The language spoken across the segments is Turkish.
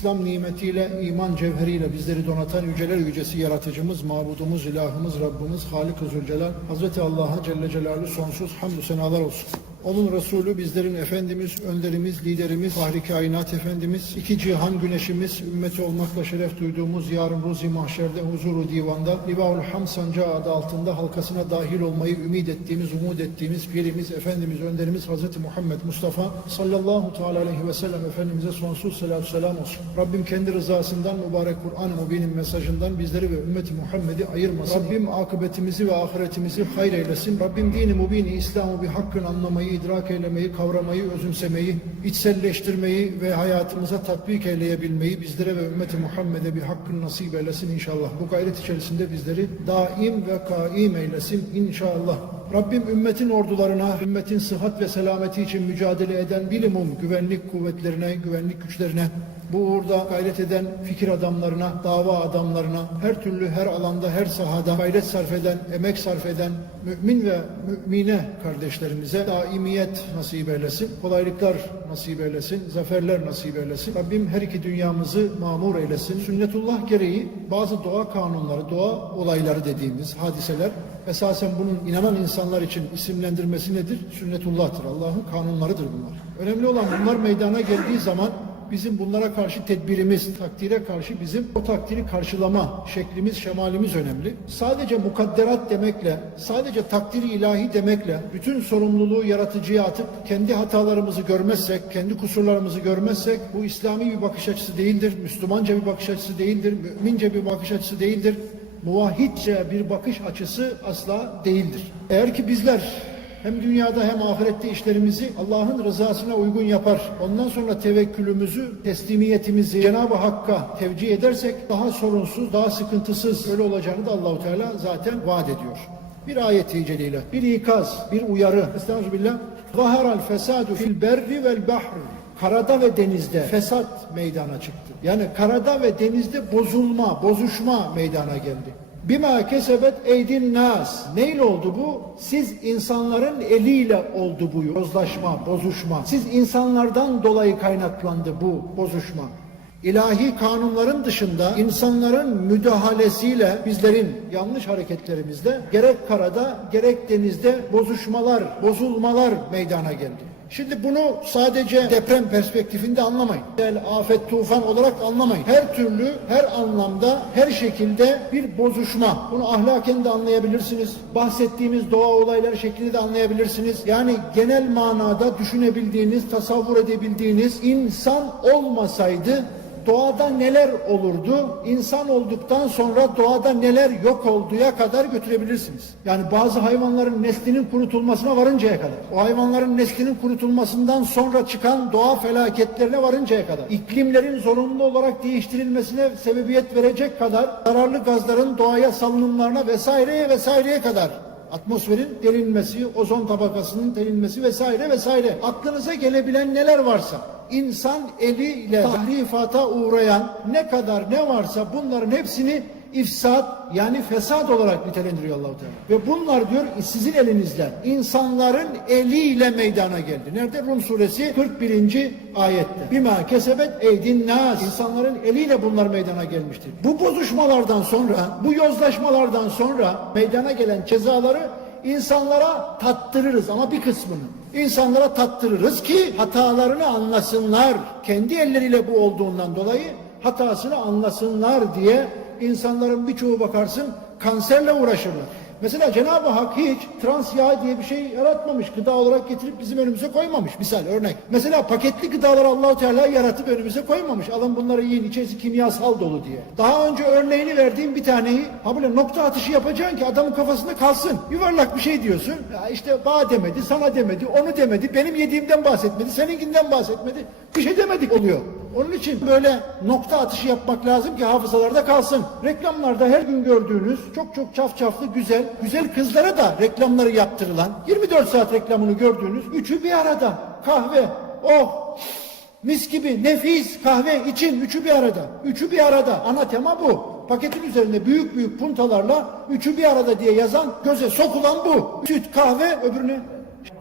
İslam nimetiyle, iman cevheriyle bizleri donatan yüceler yücesi yaratıcımız, mabudumuz, ilahımız, Rabbimiz, Halik-ı Zülcelal, Hazreti Allah'a Celle Celaluhu sonsuz hamdü senalar olsun. Onun Resulü bizlerin Efendimiz, önderimiz, liderimiz, Fahri Kainat Efendimiz, iki cihan güneşimiz, ümmeti olmakla şeref duyduğumuz yarın Ruzi Mahşer'de huzuru divanda, Livaul Ham sancağı adı altında halkasına dahil olmayı ümit ettiğimiz, umut ettiğimiz pirimiz, Efendimiz, önderimiz Hazreti Muhammed Mustafa sallallahu teala aleyhi ve sellem Efendimiz'e sonsuz selatü selam olsun. Rabbim kendi rızasından mübarek Kur'an-ı Mübin'in mesajından bizleri ve ümmeti Muhammed'i ayırmasın. Rabbim akıbetimizi ve ahiretimizi hayır eylesin. Rabbim dini mübini İslam'ı bir hakkın anlamayı, idrak eylemeyi, kavramayı, özümsemeyi, içselleştirmeyi ve hayatımıza tatbik eyleyebilmeyi bizlere ve ümmeti Muhammed'e bir hakkın nasip eylesin inşallah. Bu gayret içerisinde bizleri daim ve kaim eylesin inşallah. Rabbim ümmetin ordularına, ümmetin sıhhat ve selameti için mücadele eden bilimum güvenlik kuvvetlerine, güvenlik güçlerine, bu uğurda gayret eden fikir adamlarına, dava adamlarına, her türlü her alanda, her sahada gayret sarf eden, emek sarf eden mümin ve mümine kardeşlerimize daimiyet nasip eylesin, kolaylıklar nasip eylesin, zaferler nasip eylesin. Rabbim her iki dünyamızı mamur eylesin. Sünnetullah gereği bazı doğa kanunları, doğa olayları dediğimiz hadiseler esasen bunun inanan insanlar için isimlendirmesi nedir? Sünnetullah'tır. Allah'ın kanunlarıdır bunlar. Önemli olan bunlar meydana geldiği zaman bizim bunlara karşı tedbirimiz, takdire karşı bizim o takdiri karşılama şeklimiz, şemalimiz önemli. Sadece mukadderat demekle, sadece takdiri ilahi demekle bütün sorumluluğu yaratıcıya atıp kendi hatalarımızı görmezsek, kendi kusurlarımızı görmezsek bu İslami bir bakış açısı değildir, Müslümanca bir bakış açısı değildir, mümince bir bakış açısı değildir. Muvahhidce bir bakış açısı asla değildir. Eğer ki bizler hem dünyada hem ahirette işlerimizi Allah'ın rızasına uygun yapar. Ondan sonra tevekkülümüzü, teslimiyetimizi Cenab-ı Hakk'a tevcih edersek daha sorunsuz, daha sıkıntısız öyle olacağını da Allahu Teala zaten vaat ediyor. Bir ayet-i celile, bir ikaz, bir uyarı. Estağfirullah. Zaharal fesadu fil berri vel bahri. Karada ve denizde fesat meydana çıktı. Yani karada ve denizde bozulma, bozuşma meydana geldi. Bima kesebet eydin nas. Neyle oldu bu? Siz insanların eliyle oldu bu yozlaşma, bozuşma. Siz insanlardan dolayı kaynaklandı bu bozuşma. İlahi kanunların dışında insanların müdahalesiyle bizlerin yanlış hareketlerimizde gerek karada gerek denizde bozuşmalar, bozulmalar meydana geldi. Şimdi bunu sadece deprem perspektifinde anlamayın. Afet, tufan olarak anlamayın. Her türlü, her anlamda, her şekilde bir bozuşma. Bunu ahlaken de anlayabilirsiniz. Bahsettiğimiz doğa olayları şeklinde de anlayabilirsiniz. Yani genel manada düşünebildiğiniz, tasavvur edebildiğiniz insan olmasaydı doğada neler olurdu? İnsan olduktan sonra doğada neler yok olduğuya kadar götürebilirsiniz. Yani bazı hayvanların neslinin kurutulmasına varıncaya kadar. O hayvanların neslinin kurutulmasından sonra çıkan doğa felaketlerine varıncaya kadar. iklimlerin zorunlu olarak değiştirilmesine sebebiyet verecek kadar zararlı gazların doğaya salınımlarına vesaireye vesaireye kadar atmosferin delinmesi, ozon tabakasının delinmesi vesaire vesaire. Aklınıza gelebilen neler varsa insan eliyle tahrifata uğrayan ne kadar ne varsa bunların hepsini ifsat yani fesat olarak nitelendiriyor Allahu Teala. Ve bunlar diyor sizin elinizle insanların eliyle meydana geldi. Nerede? Rum suresi 41. ayette. Bima kesebet eydin nas. İnsanların eliyle bunlar meydana gelmiştir. Bu bozuşmalardan sonra, bu yozlaşmalardan sonra meydana gelen cezaları insanlara tattırırız ama bir kısmını. İnsanlara tattırırız ki hatalarını anlasınlar. Kendi elleriyle bu olduğundan dolayı hatasını anlasınlar diye insanların birçoğu bakarsın kanserle uğraşırlar. Mesela Cenab-ı Hak hiç trans yağ diye bir şey yaratmamış. Gıda olarak getirip bizim önümüze koymamış. Misal örnek. Mesela paketli gıdaları Allahu Teala yaratıp önümüze koymamış. Alın bunları yiyin içerisi kimyasal dolu diye. Daha önce örneğini verdiğim bir taneyi ha böyle nokta atışı yapacaksın ki adamın kafasında kalsın. Yuvarlak bir şey diyorsun. Ya işte bağ demedi, sana demedi, onu demedi, benim yediğimden bahsetmedi, seninkinden bahsetmedi. Bir şey demedik oluyor. Onun için böyle nokta atışı yapmak lazım ki hafızalarda kalsın. Reklamlarda her gün gördüğünüz çok çok çafçaflı güzel, güzel kızlara da reklamları yaptırılan, 24 saat reklamını gördüğünüz üçü bir arada. Kahve, oh, mis gibi nefis kahve için üçü bir arada. Üçü bir arada. Ana tema bu. Paketin üzerinde büyük büyük puntalarla üçü bir arada diye yazan göze sokulan bu. Süt, kahve, öbürünü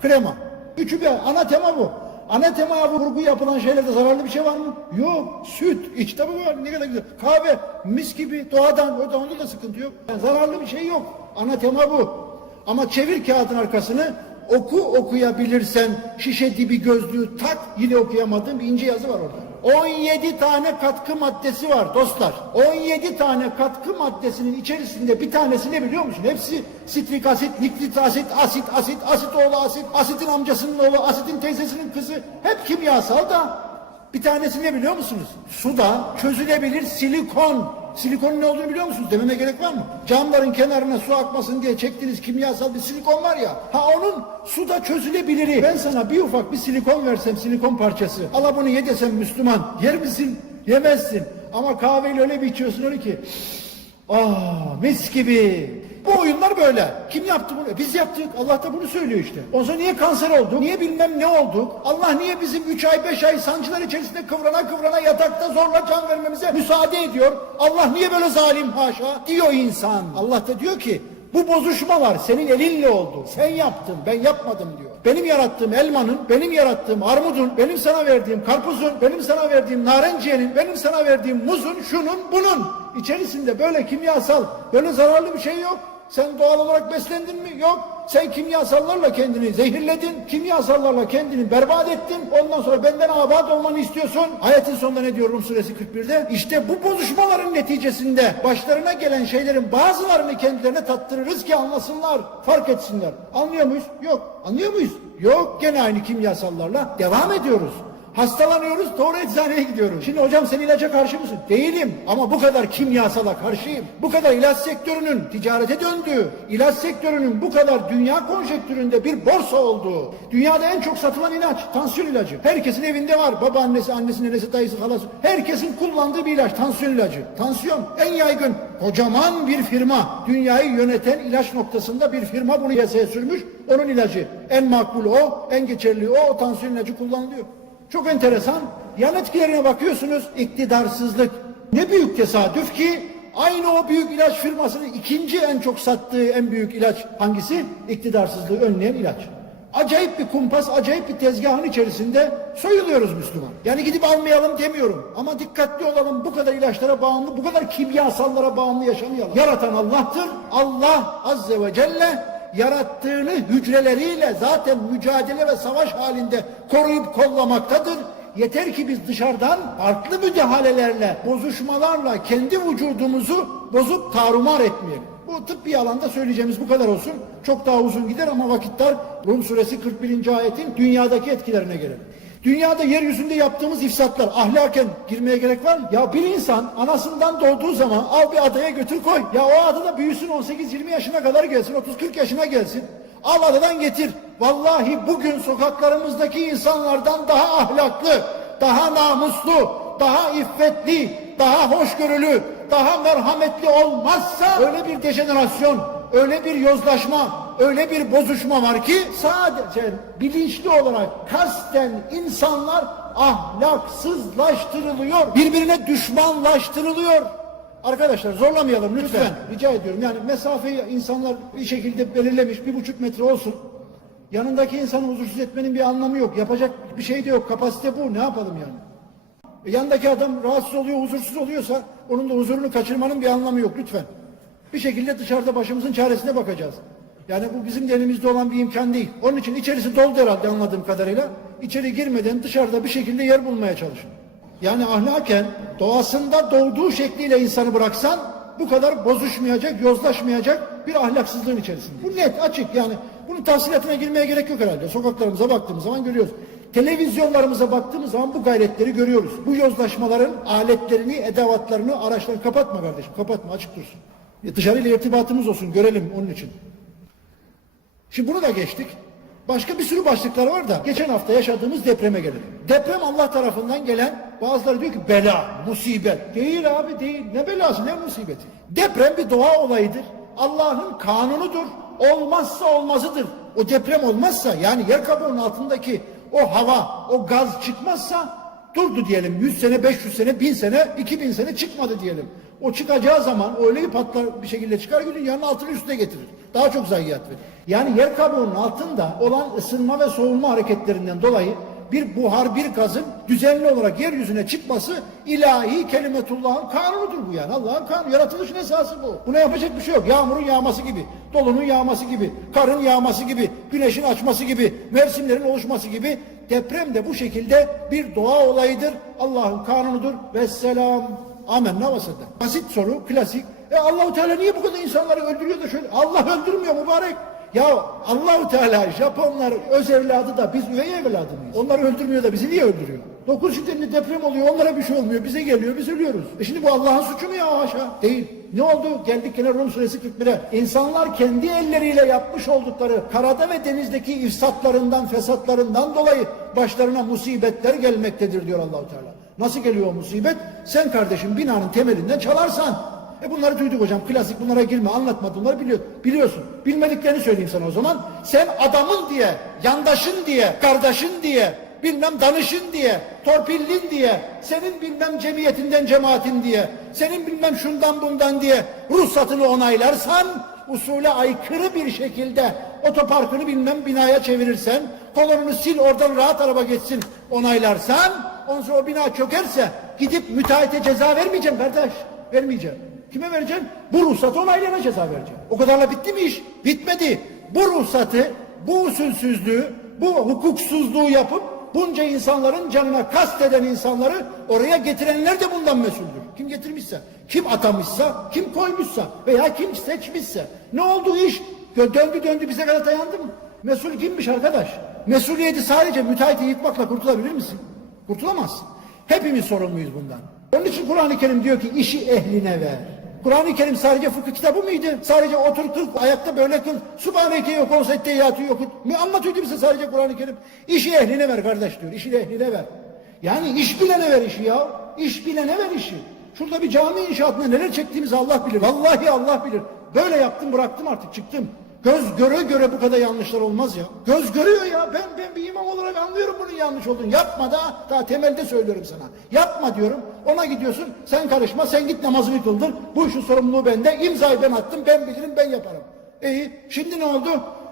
krema. Üçü bir ana tema bu. Ana temaya vurgu yapılan şeylerde zararlı bir şey var mı? Yok. Süt, işte bu var. Ne kadar güzel. Kahve, mis gibi doğadan. Orada onda da sıkıntı yok. Yani zararlı bir şey yok. Ana tema bu. Ama çevir kağıdın arkasını oku okuyabilirsen şişe dibi gözlüğü tak yine okuyamadığın bir ince yazı var orada. 17 tane katkı maddesi var dostlar. 17 tane katkı maddesinin içerisinde bir tanesi ne biliyor musun? Hepsi sitrik asit, nitrit asit, asit, asit, asit oğlu asit, asitin amcasının oğlu, asitin teyzesinin kızı. Hep kimyasal da bir tanesi ne biliyor musunuz? Suda çözülebilir silikon. Silikonun ne olduğunu biliyor musunuz? Dememe gerek var mı? Camların kenarına su akmasın diye çektiğiniz kimyasal bir silikon var ya. Ha onun suda çözülebiliri. Ben sana bir ufak bir silikon versem silikon parçası. Ala bunu ye desem Müslüman. Yer misin? Yemezsin. Ama kahveyle öyle bir içiyorsun öyle ki. Ah mis gibi. Bu oyunlar böyle. Kim yaptı bunu? Biz yaptık. Allah da bunu söylüyor işte. O zaman niye kanser olduk? Niye bilmem ne olduk? Allah niye bizim 3 ay 5 ay sancılar içerisinde kıvrana kıvrana yatakta zorla can vermemize müsaade ediyor? Allah niye böyle zalim haşa? Diyor insan. Allah da diyor ki bu bozuşmalar senin elinle oldu. Sen yaptın, ben yapmadım diyor. Benim yarattığım elmanın, benim yarattığım armudun, benim sana verdiğim karpuzun, benim sana verdiğim narenciyenin, benim sana verdiğim muzun, şunun, bunun içerisinde böyle kimyasal, böyle zararlı bir şey yok. Sen doğal olarak beslendin mi? Yok. Sen kimyasallarla kendini zehirledin. Kimyasallarla kendini berbat ettin. Ondan sonra benden abat olmanı istiyorsun. Ayetin sonunda ne diyor Rum suresi 41'de? İşte bu bozuşmaların neticesinde başlarına gelen şeylerin bazılarını kendilerine tattırırız ki anlasınlar, fark etsinler. Anlıyor muyuz? Yok. Anlıyor muyuz? Yok. Gene aynı kimyasallarla devam ediyoruz. Hastalanıyoruz doğru eczaneye gidiyoruz. Şimdi hocam sen ilaca karşı mısın? Değilim ama bu kadar kimyasala karşıyım. Bu kadar ilaç sektörünün ticarete döndüğü, ilaç sektörünün bu kadar dünya konjektüründe bir borsa olduğu, dünyada en çok satılan ilaç, tansiyon ilacı. Herkesin evinde var. Babaannesi, annesi, nenesi, dayısı, halası. Herkesin kullandığı bir ilaç, tansiyon ilacı. Tansiyon en yaygın. Kocaman bir firma, dünyayı yöneten ilaç noktasında bir firma bunu yasaya sürmüş. Onun ilacı. En makbul o, en geçerli o, o tansiyon ilacı kullanılıyor. Çok enteresan. Yan etkilerine bakıyorsunuz iktidarsızlık. Ne büyük tesadüf ki aynı o büyük ilaç firmasının ikinci en çok sattığı en büyük ilaç hangisi? İktidarsızlığı önleyen ilaç. Acayip bir kumpas, acayip bir tezgahın içerisinde soyuluyoruz Müslüman. Yani gidip almayalım demiyorum. Ama dikkatli olalım bu kadar ilaçlara bağımlı, bu kadar kimyasallara bağımlı yaşamayalım. Yaratan Allah'tır. Allah Azze ve Celle yarattığını hücreleriyle zaten mücadele ve savaş halinde koruyup kollamaktadır. Yeter ki biz dışarıdan farklı müdahalelerle, bozuşmalarla kendi vücudumuzu bozup tarumar etmeyelim. Bu tıbbi alanda söyleyeceğimiz bu kadar olsun. Çok daha uzun gider ama vakit dar. Rum suresi 41. ayetin dünyadaki etkilerine gelelim. Dünyada yeryüzünde yaptığımız ifsatlar ahlaken girmeye gerek var mı? Ya bir insan anasından doğduğu zaman al bir adaya götür koy. Ya o adada büyüsün 18-20 yaşına kadar gelsin, 30-40 yaşına gelsin. Al adadan getir. Vallahi bugün sokaklarımızdaki insanlardan daha ahlaklı, daha namuslu, daha iffetli, daha hoşgörülü, daha merhametli olmazsa öyle bir dejenerasyon, öyle bir yozlaşma, öyle bir bozuşma var ki sadece bilinçli olarak kasten insanlar ahlaksızlaştırılıyor. Birbirine düşmanlaştırılıyor. Arkadaşlar zorlamayalım lütfen. Rica ediyorum. Yani mesafeyi insanlar bir şekilde belirlemiş bir buçuk metre olsun. Yanındaki insanı huzursuz etmenin bir anlamı yok. Yapacak bir şey de yok. Kapasite bu. Ne yapalım yani? E, Yandaki adam rahatsız oluyor, huzursuz oluyorsa onun da huzurunu kaçırmanın bir anlamı yok lütfen. Bir şekilde dışarıda başımızın çaresine bakacağız. Yani bu bizim de elimizde olan bir imkan değil. Onun için içerisi doldu herhalde anladığım kadarıyla. İçeri girmeden dışarıda bir şekilde yer bulmaya çalışın. Yani ahlaken doğasında doğduğu şekliyle insanı bıraksan bu kadar bozuşmayacak, yozlaşmayacak bir ahlaksızlığın içerisinde. Bu net, açık yani. Bunun tafsilatına girmeye gerek yok herhalde. Sokaklarımıza baktığımız zaman görüyoruz. Televizyonlarımıza baktığımız zaman bu gayretleri görüyoruz. Bu yozlaşmaların aletlerini, edevatlarını, araçlarını kapatma kardeşim. Kapatma, açık dursun. E, Dışarıyla irtibatımız olsun, görelim onun için. Şimdi bunu da geçtik. Başka bir sürü başlıklar var da geçen hafta yaşadığımız depreme gelelim. Deprem Allah tarafından gelen bazıları diyor ki bela, musibet. Değil abi değil. Ne belası ne musibeti. Deprem bir doğa olayıdır. Allah'ın kanunudur. Olmazsa olmazıdır. O deprem olmazsa yani yer kabuğunun altındaki o hava, o gaz çıkmazsa durdu diyelim 100 sene, 500 sene, 1000 sene, 2000 sene çıkmadı diyelim. O çıkacağı zaman öyle bir patlar bir şekilde çıkar ki dünyanın altını üstüne getirir. Daha çok zayiat verir. Yani yer kabuğunun altında olan ısınma ve soğuma hareketlerinden dolayı bir buhar, bir gazın düzenli olarak yeryüzüne çıkması ilahi kelimetullah'ın kanunudur bu yani. Allah'ın kanunu, yaratılışın esası bu. Buna yapacak bir şey yok. Yağmurun yağması gibi, dolunun yağması gibi, karın yağması gibi, güneşin açması gibi, mevsimlerin oluşması gibi deprem de bu şekilde bir doğa olayıdır. Allah'ın kanunudur. Vesselam. Amenna ve. Basit soru, klasik. E Allahu Teala niye bu kadar insanları öldürüyor da şöyle? Allah öldürmüyor mübarek. Ya Allahu Teala Japonlar öz evladı da biz üvey evladı mıyız? Onları öldürmüyor da bizi niye öldürüyor? 9 şiddetli deprem oluyor onlara bir şey olmuyor bize geliyor biz ölüyoruz. E şimdi bu Allah'ın suçu mu ya haşa? Değil. Ne oldu? Geldik gene Rum suresi 41'e. İnsanlar kendi elleriyle yapmış oldukları karada ve denizdeki ifsatlarından, fesatlarından dolayı başlarına musibetler gelmektedir diyor Allahu Teala. Nasıl geliyor o musibet? Sen kardeşim binanın temelinden çalarsan. E bunları duyduk hocam. Klasik bunlara girme. Anlatma bunları biliyor, biliyorsun. Bilmediklerini söyleyeyim sana o zaman. Sen adamın diye, yandaşın diye, kardeşin diye, bilmem danışın diye, torpillin diye, senin bilmem cemiyetinden cemaatin diye, senin bilmem şundan bundan diye ruhsatını onaylarsan, usule aykırı bir şekilde otoparkını bilmem binaya çevirirsen, kolonunu sil oradan rahat araba geçsin onaylarsan, ondan sonra o bina çökerse gidip müteahhite ceza vermeyeceğim kardeş. Vermeyeceğim. Kime vereceğim? Bu ruhsatı onaylayana ceza vereceğim. O kadarla bitti mi iş? Bitmedi. Bu ruhsatı, bu usulsüzlüğü, bu hukuksuzluğu yapıp bunca insanların canına kasteden insanları oraya getirenler de bundan mesuldür. Kim getirmişse, kim atamışsa, kim koymuşsa veya kim seçmişse. Ne oldu iş? Döndü döndü bize kadar dayandı mı? Mesul kimmiş arkadaş? Mesuliyeti sadece müteahhiti yıkmakla kurtulabilir misin? Kurtulamazsın. Hepimiz sorumluyuz bundan. Onun için Kur'an-ı Kerim diyor ki işi ehline ver. Kur'an-ı Kerim sadece fıkıh kitabı mıydı? Sadece otur kıl, ayakta böyle kıl, Subhaneke'yi oku, Setteyatü'yü oku. Mi anlatıyordu bize sadece Kur'an-ı Kerim? İşi ehline ver kardeş diyor, işi ehline ver. Yani iş bilene ver işi ya. İş bilene ver işi. Şurada bir cami inşaatında neler çektiğimizi Allah bilir. Vallahi Allah bilir. Böyle yaptım bıraktım artık çıktım. Göz göre göre bu kadar yanlışlar olmaz ya. Göz görüyor ya. Ben ben bir imam olarak anlıyorum bunun yanlış olduğunu. Yapma da daha temelde söylüyorum sana. Yapma diyorum. Ona gidiyorsun. Sen karışma. Sen git namazını kıldır. Bu işin sorumluluğu bende. İmzayı ben attım. Ben bilirim. Ben yaparım. İyi. Şimdi ne oldu?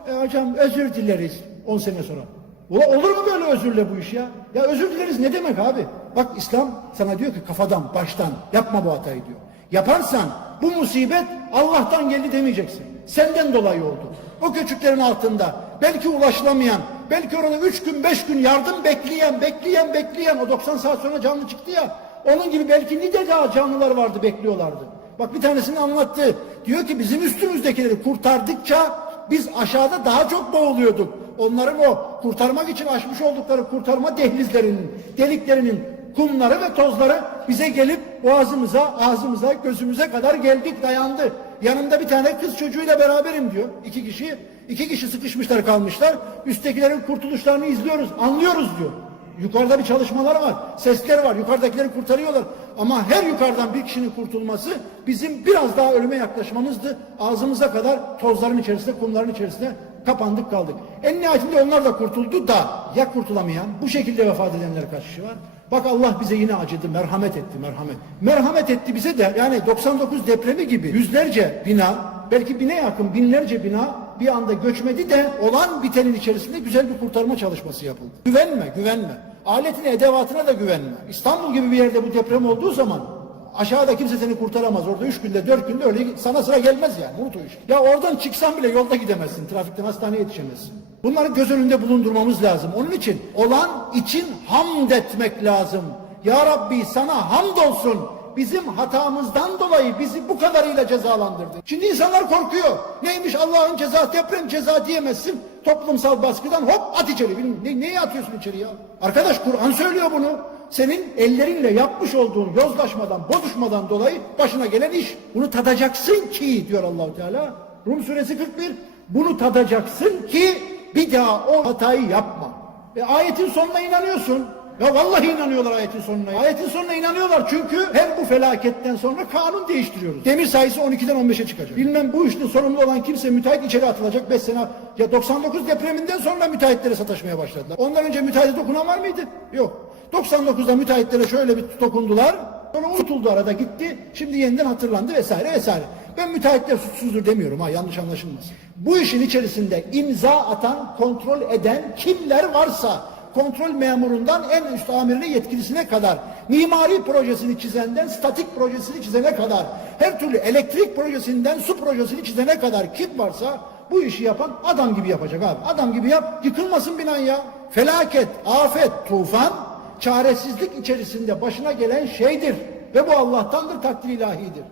E, hocam özür dileriz. 10 sene sonra. Ula olur mu böyle özürle bu iş ya? Ya özür dileriz ne demek abi? Bak İslam sana diyor ki kafadan, baştan yapma bu hatayı diyor. Yaparsan bu musibet Allah'tan geldi demeyeceksin. Senden dolayı oldu. O göçüklerin altında belki ulaşılamayan, belki orada üç gün beş gün yardım bekleyen, bekleyen, bekleyen o 90 saat sonra canlı çıktı ya. Onun gibi belki nice daha canlılar vardı bekliyorlardı. Bak bir tanesini anlattı. Diyor ki bizim üstümüzdekileri kurtardıkça biz aşağıda daha çok boğuluyorduk. Onların o kurtarmak için açmış oldukları kurtarma dehlizlerinin, deliklerinin kumları ve tozları bize gelip boğazımıza, ağzımıza, gözümüze kadar geldik, dayandı. Yanımda bir tane kız çocuğuyla beraberim diyor. İki kişi, iki kişi sıkışmışlar kalmışlar. Üsttekilerin kurtuluşlarını izliyoruz, anlıyoruz diyor. Yukarıda bir çalışmalar var, sesler var, yukarıdakileri kurtarıyorlar. Ama her yukarıdan bir kişinin kurtulması bizim biraz daha ölüme yaklaşmamızdı. Ağzımıza kadar tozların içerisinde, kumların içerisinde kapandık kaldık. En nihayetinde onlar da kurtuldu da ya kurtulamayan, bu şekilde vefat edenler kaç kişi var? Bak Allah bize yine acıdı, merhamet etti, merhamet. Merhamet etti bize de yani 99 depremi gibi yüzlerce bina, belki bine yakın binlerce bina bir anda göçmedi de olan bitenin içerisinde güzel bir kurtarma çalışması yapıldı. Güvenme, güvenme. Aletine, edevatına da güvenme. İstanbul gibi bir yerde bu deprem olduğu zaman aşağıda kimse seni kurtaramaz. Orada üç günde, dört günde öyle sana sıra gelmez yani. Unut o işi. Ya oradan çıksan bile yolda gidemezsin. Trafikten hastaneye yetişemezsin. Bunları göz önünde bulundurmamız lazım. Onun için olan için hamd etmek lazım. Ya Rabbi sana hamdolsun bizim hatamızdan dolayı bizi bu kadarıyla cezalandırdın. Şimdi insanlar korkuyor. Neymiş Allah'ın cezası deprem ceza diyemezsin. Toplumsal baskıdan hop at içeri. Ne, neye atıyorsun içeri ya? Arkadaş Kur'an söylüyor bunu. Senin ellerinle yapmış olduğun yozlaşmadan, bozuşmadan dolayı başına gelen iş. Bunu tadacaksın ki diyor Allahu Teala. Rum suresi 41. Bunu tadacaksın ki bir daha o hatayı yapma. E, ayetin sonuna inanıyorsun. Ya vallahi inanıyorlar ayetin sonuna. Ayetin sonuna inanıyorlar çünkü her bu felaketten sonra kanun değiştiriyoruz. Demir sayısı 12'den 15'e çıkacak. Bilmem bu işin sorumlu olan kimse müteahhit içeri atılacak 5 sene. Ya 99 depreminden sonra müteahhitlere sataşmaya başladılar. Ondan önce müteahhite dokunan var mıydı? Yok. 99'da müteahhitlere şöyle bir dokundular. Sonra unutuldu arada gitti. Şimdi yeniden hatırlandı vesaire vesaire. Ben müteahhitler suçsuzdur demiyorum ha yanlış anlaşılmasın. Bu işin içerisinde imza atan, kontrol eden kimler varsa kontrol memurundan en üst amirine yetkilisine kadar, mimari projesini çizenden statik projesini çizene kadar, her türlü elektrik projesinden su projesini çizene kadar kim varsa bu işi yapan adam gibi yapacak abi. Adam gibi yap, yıkılmasın binan ya. Felaket, afet, tufan, çaresizlik içerisinde başına gelen şeydir. Ve bu Allah'tandır, takdir ilahidir.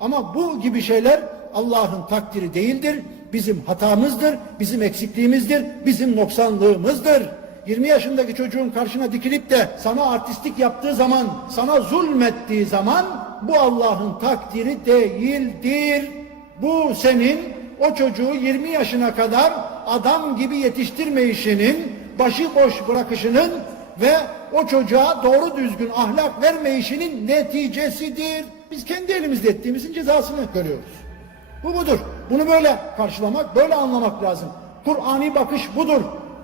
Ama bu gibi şeyler Allah'ın takdiri değildir. Bizim hatamızdır, bizim eksikliğimizdir, bizim noksanlığımızdır. 20 yaşındaki çocuğun karşına dikilip de sana artistlik yaptığı zaman, sana zulmettiği zaman bu Allah'ın takdiri değildir. Bu senin o çocuğu 20 yaşına kadar adam gibi yetiştirmeyişinin, başıboş bırakışının ve o çocuğa doğru düzgün ahlak vermeyişinin neticesidir. Biz kendi elimizde ettiğimizin cezasını görüyoruz. Bu budur. Bunu böyle karşılamak, böyle anlamak lazım. Kur'ani bakış budur.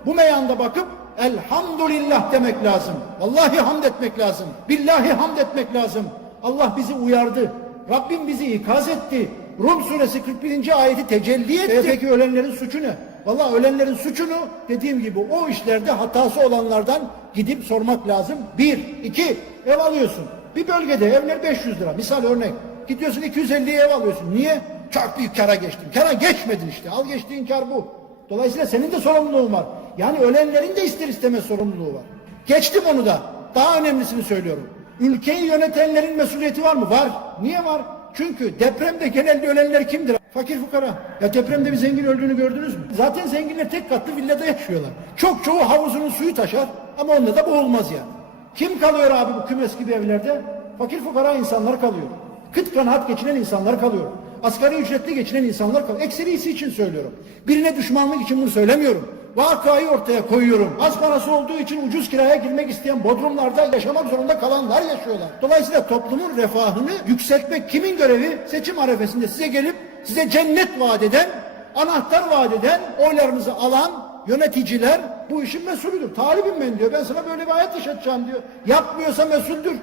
Bu meyanda bakıp elhamdülillah demek lazım. Vallahi hamd etmek lazım. Billahi hamd etmek lazım. Allah bizi uyardı. Rabbim bizi ikaz etti. Rum suresi 41. ayeti tecelli etti. E peki ölenlerin suçu ne? Vallahi ölenlerin suçunu dediğim gibi o işlerde hatası olanlardan gidip sormak lazım. Bir, iki, ev alıyorsun. Bir bölgede evler 500 lira. Misal örnek. Gidiyorsun 250'ye ev alıyorsun. Niye? Çok büyük kara geçtim. Kara geçmedin işte. Al geçtiğin kar bu. Dolayısıyla senin de sorumluluğun var. Yani ölenlerin de ister istemez sorumluluğu var. Geçtim onu da. Daha önemlisini söylüyorum. Ülkeyi yönetenlerin mesuliyeti var mı? Var. Niye var? Çünkü depremde genelde ölenler kimdir? Fakir fukara. Ya depremde bir zengin öldüğünü gördünüz mü? Zaten zenginler tek katlı villada yaşıyorlar. Çok çoğu havuzunun suyu taşar ama onda da boğulmaz yani. Kim kalıyor abi bu kümes gibi evlerde? Fakir fukara insanlar kalıyor. Kıt kanaat geçinen insanlar kalıyor. Asgari ücretli geçinen insanlar kalıyor. Ekserisi için söylüyorum. Birine düşmanlık için bunu söylemiyorum. Vakayı ortaya koyuyorum. Az parası olduğu için ucuz kiraya girmek isteyen bodrumlarda yaşamak zorunda kalanlar yaşıyorlar. Dolayısıyla toplumun refahını yükseltmek kimin görevi? Seçim arefesinde size gelip size cennet vaat eden, anahtar vaat eden, oylarınızı alan yöneticiler bu işin mesulüdür. Talibim ben diyor. Ben sana böyle bir hayat yaşatacağım diyor. Yapmıyorsa mesuldür.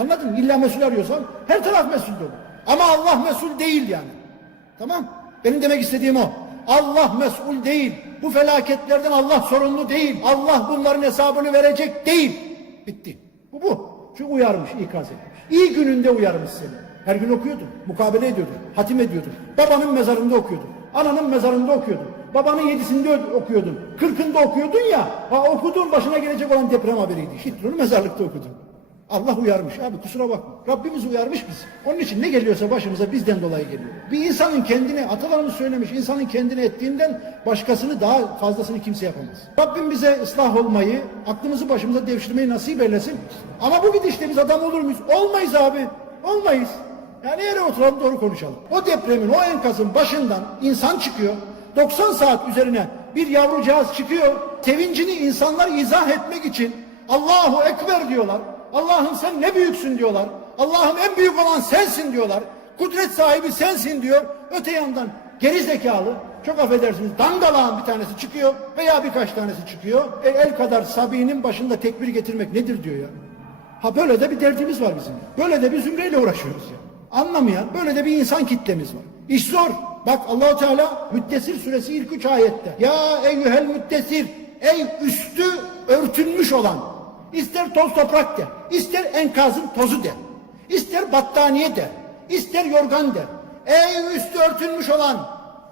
Anladın mı? İlla mesul arıyorsan her taraf mesuldür. Ama Allah mesul değil yani. Tamam? Benim demek istediğim o. Allah mesul değil. Bu felaketlerden Allah sorumlu değil. Allah bunların hesabını verecek değil. Bitti. Bu bu. Çünkü uyarmış, ikaz etmiş. İyi gününde uyarmış seni. Her gün okuyordun, mukabele ediyordun, hatim ediyordun. Babanın mezarında okuyordun, ananın mezarında okuyordun. Babanın yedisinde okuyordun, kırkında okuyordun ya, ha okuduğun başına gelecek olan deprem haberiydi. Onu mezarlıkta okudun. Allah uyarmış abi kusura bakma. Rabbimiz uyarmış biz. Onun için ne geliyorsa başımıza bizden dolayı geliyor. Bir insanın kendine, atalarımız söylemiş, insanın kendine ettiğinden başkasını daha fazlasını kimse yapamaz. Rabbim bize ıslah olmayı, aklımızı başımıza devşirmeyi nasip eylesin. Ama bu gidişte biz adam olur muyuz? Olmayız abi. Olmayız. Yani yere oturalım doğru konuşalım. O depremin, o enkazın başından insan çıkıyor. 90 saat üzerine bir yavrucağız çıkıyor. Sevincini insanlar izah etmek için Allahu Ekber diyorlar. Allah'ım sen ne büyüksün diyorlar. Allah'ım en büyük olan sensin diyorlar. Kudret sahibi sensin diyor. Öte yandan geri zekalı, çok affedersiniz dangalağın bir tanesi çıkıyor veya birkaç tanesi çıkıyor. E, el kadar Sabi'nin başında tekbir getirmek nedir diyor ya. Ha böyle de bir derdimiz var bizim. Böyle de bir zümreyle uğraşıyoruz ya. Anlamayan böyle de bir insan kitlemiz var. İş zor. Bak Allahu Teala Müddessir suresi ilk üç ayette. Ya eyyuhel müddessir. Ey üstü örtülmüş olan. İster toz toprak de. ister enkazın tozu de. ister battaniye de. ister yorgan de. Ey üstü örtülmüş olan.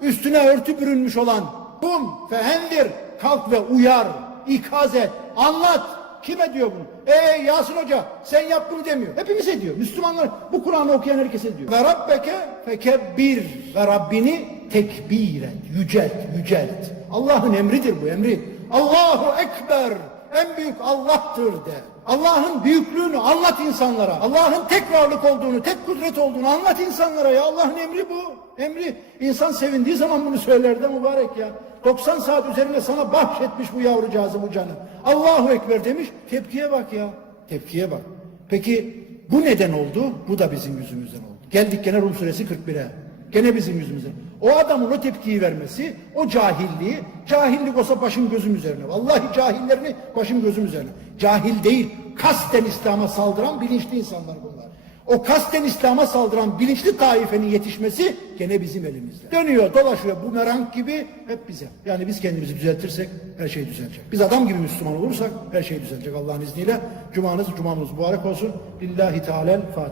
Üstüne örtü bürünmüş olan. Kum fehendir. Kalk ve uyar. ikaz et. Anlat. Kime diyor bunu? Ey Yasin Hoca sen yap bunu demiyor. Hepimize diyor. Müslümanlar bu Kur'an'ı okuyan herkese diyor. Ve Rabbeke fekebbir. Ve Rabbini tekbir et. Yücelt, yücelt. Allah'ın emridir bu emri. Allahu Ekber. En büyük Allah'tır de. Allah'ın büyüklüğünü anlat insanlara. Allah'ın tek varlık olduğunu, tek kudret olduğunu anlat insanlara ya. Allah'ın emri bu. Emri. İnsan sevindiği zaman bunu söyler de mübarek ya. 90 saat üzerine sana bahşetmiş bu yavrucağızı bu canı. Allahu Ekber demiş. Tepkiye bak ya. Tepkiye bak. Peki bu neden oldu? Bu da bizim yüzümüzden oldu. Geldik gene Rum suresi 41'e. Gene bizim yüzümüzden. O adamın o tepkiyi vermesi, o cahilliği, cahillik olsa başım gözüm üzerine. Vallahi cahillerini başım gözüm üzerine. Cahil değil, kasten İslam'a saldıran bilinçli insanlar bunlar. O kasten İslam'a saldıran bilinçli taifenin yetişmesi gene bizim elimizde. Dönüyor, dolaşıyor bumerang gibi hep bize. Yani biz kendimizi düzeltirsek her şey düzelecek. Biz adam gibi Müslüman olursak her şey düzelecek Allah'ın izniyle. Cumanız, cumamız mübarek olsun. Lillahi Teala Fatiha.